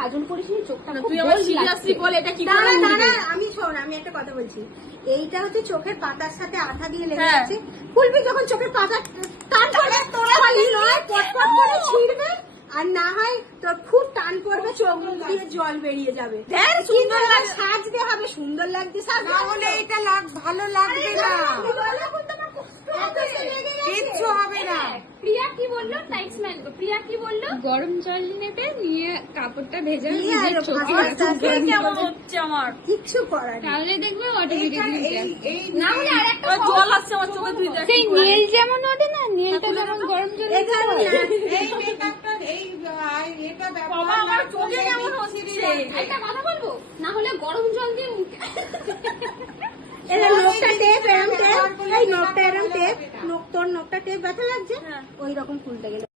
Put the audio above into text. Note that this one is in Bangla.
কাজল করিসনি, চোখটা খুব তুই আমার গোল সিরিয়াসলি লাগছে। বল এটা কি দাঁড়া করে দাঁড়া, উঠবে? আমি শোন, আমি একটা কথা বলছি। এইটা হচ্ছে চোখের পাতার সাথে আঠা দিয়ে লেগে হ্যাঁ। আছে। খুলবি যখন চোখের পাতা টান করবে, খালি নয় পটপট করে ছিঁড়বে, আর না হয় তোর খুব টান করবে, চোখ মুখ দিয়ে জল বেরিয়ে যাবে। দেখ, কিন্তু সুন্দর এবার লাগছে। সাজতে হবে, সুন্দর লাগছে সাজতে না হবে। হলে এটা ভালো লাগবে না, এখন তোমার কষ্ট হবে, লেগে গেছে। কিচ্ছু হবে না। প্রিয়া কি বললো? টাইক্সম্যান প্রিয়া কি বললো? গরম জল নেবে, নিয়ে কাপড়টা ভেজা নিয়ে নিজের আরো চোখে ভালো রাখো। লাগছে। কেমন হচ্ছে আমার? কিচ্ছু করার নেই। তাহলে দেখবে এইটা অটোমেটিক্যালি এই না হলে আরেকটা ওই জল আসছে আমার চোখে, তুই দেখ সেই কি করে। নেল যেমন ওঠে না, নেলটা যেমন গরম জলে এখানে এই মেকআপটা এটা বাবা আমার চোখে কেমন হচ্ছে? একটা কথা বলবো, না হলে গরম জল দিয়ে মুখে এটা নখটা টেপ, এরম টেপ, এই নখটা এরম টেপ, তোর নখটা টেপ ব্যথা লাগছে, ওই রকম খুলতে গেলে